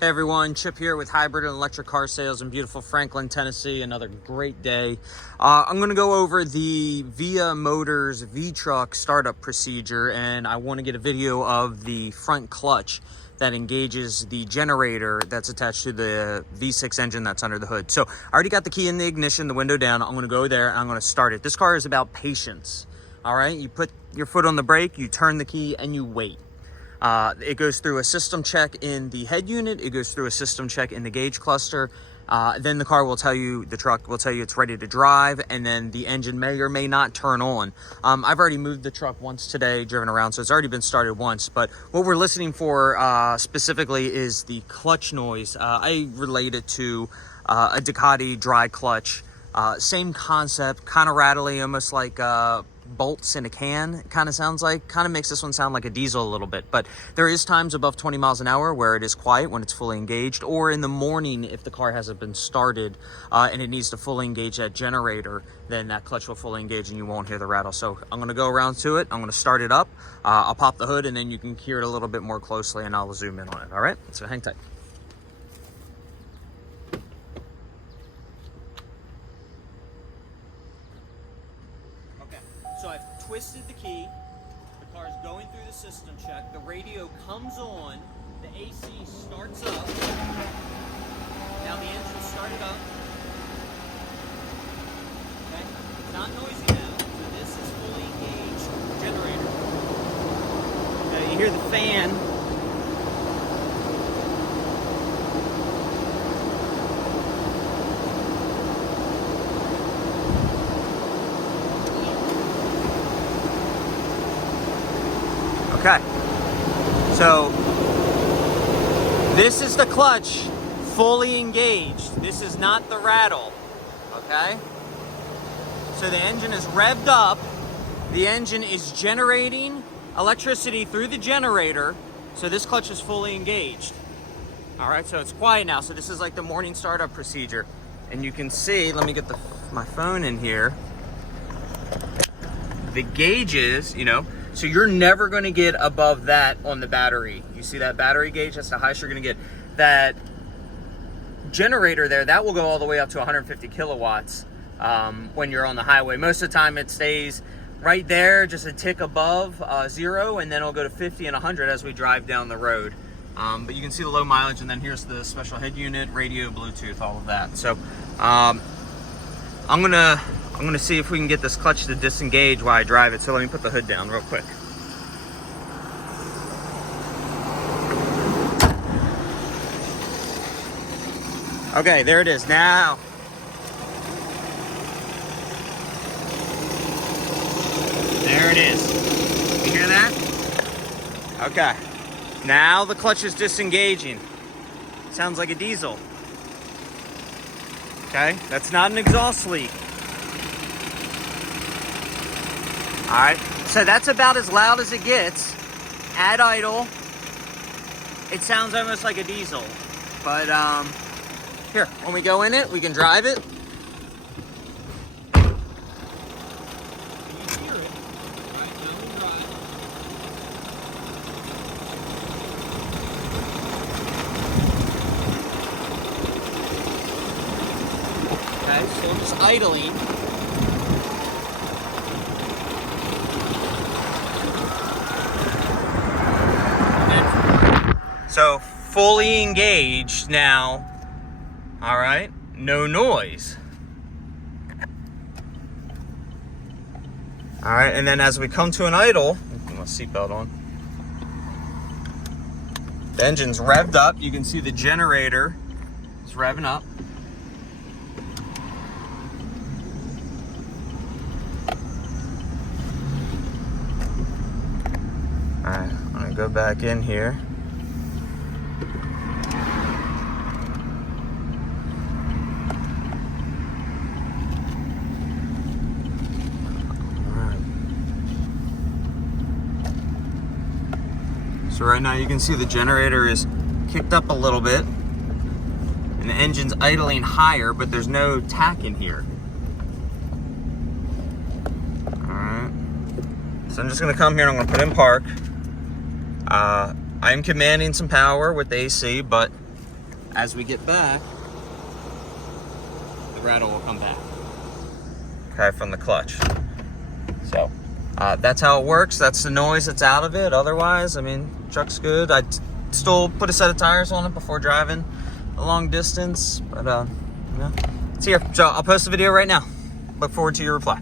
Hey everyone, Chip here with Hybrid and Electric Car Sales in beautiful Franklin, Tennessee. Another great day. I'm going to go over the Via Motors Vtrux startup procedure, and I want to get a video of the front clutch that engages the generator that's attached to the V6 engine that's under the hood. So I already got the key in the ignition, the window down. I'm going to go there and I'm going to start it. This car is about patience. All right, you put your foot on the brake, you turn the key, and you wait. It goes through a system check in the head unit. It goes through a system check in the gauge cluster. Then the car will tell you, the truck will tell you it's ready to drive, and then the engine may or may not turn on. I've already moved the truck once today, driven around, so it's already been started once. But what we're listening for specifically is the clutch noise. I relate it to a Ducati dry clutch. Same concept, kind of rattly, almost like bolts in a can. It kind of sounds like, kind of makes this one sound like a diesel a little bit. But there is times above 20 miles an hour where it is quiet when it's fully engaged, or in the morning if the car hasn't been started and it needs to fully engage that generator, then that clutch will fully engage and you won't hear the rattle. So I'm going to go around to it. I'm going to start it up. I'll pop the hood and then you can hear it a little bit more closely and I'll zoom in on it. All right, so hang tight. So I've twisted the key, the car's going through the system check, the radio comes on, the AC starts up, now the engine started up, okay, it's not noisy now, so this is fully engaged generator. Okay, you hear the fan. Okay, so this is the clutch fully engaged. This is not the rattle, okay? So the engine is revved up. The engine is generating electricity through the generator. So this clutch is fully engaged. All right, so it's quiet now. So this is like the morning startup procedure. And you can see, let me get my phone in here. The gauges, so you're never going to get above that on the battery. You see that battery gauge? That's the highest you're going to get. That generator there, that will go all the way up to 150 kilowatts when you're on the highway. Most of the time it stays right there, just a tick above 0, and then it'll go to 50 and 100 as we drive down the road. But you can see the low mileage, and then here's the special head unit, radio, Bluetooth, all of that. So I'm gonna see if we can get this clutch to disengage while I drive it. So let me put the hood down real quick. Okay, there it is now. There it is. You hear that? Okay. Now the clutch is disengaging. Sounds like a diesel. Okay, that's not an exhaust leak. All right, so that's about as loud as it gets. At idle, it sounds almost like a diesel. But here, when we go in it, we can drive it. You hear it. All right, now we drive. Okay, so just idling. So fully engaged now, all right, no noise. All right, and then as we come to an idle, put my seatbelt on, the engine's revved up. You can see the generator is revving up. All right, I'm gonna go back in here. So right now you can see the generator is kicked up a little bit and the engine's idling higher, but there's no tack in here. All right. So I'm just gonna come here and I'm gonna put in park. I'm commanding some power with the AC, but as we get back, the rattle will come back. Okay, from the clutch. So that's how it works. That's the noise that's out of it. Otherwise, I mean, truck's good. I still put a set of tires on it before driving a long distance, but you know, it's here. So I'll post the video right now. Look forward to your reply.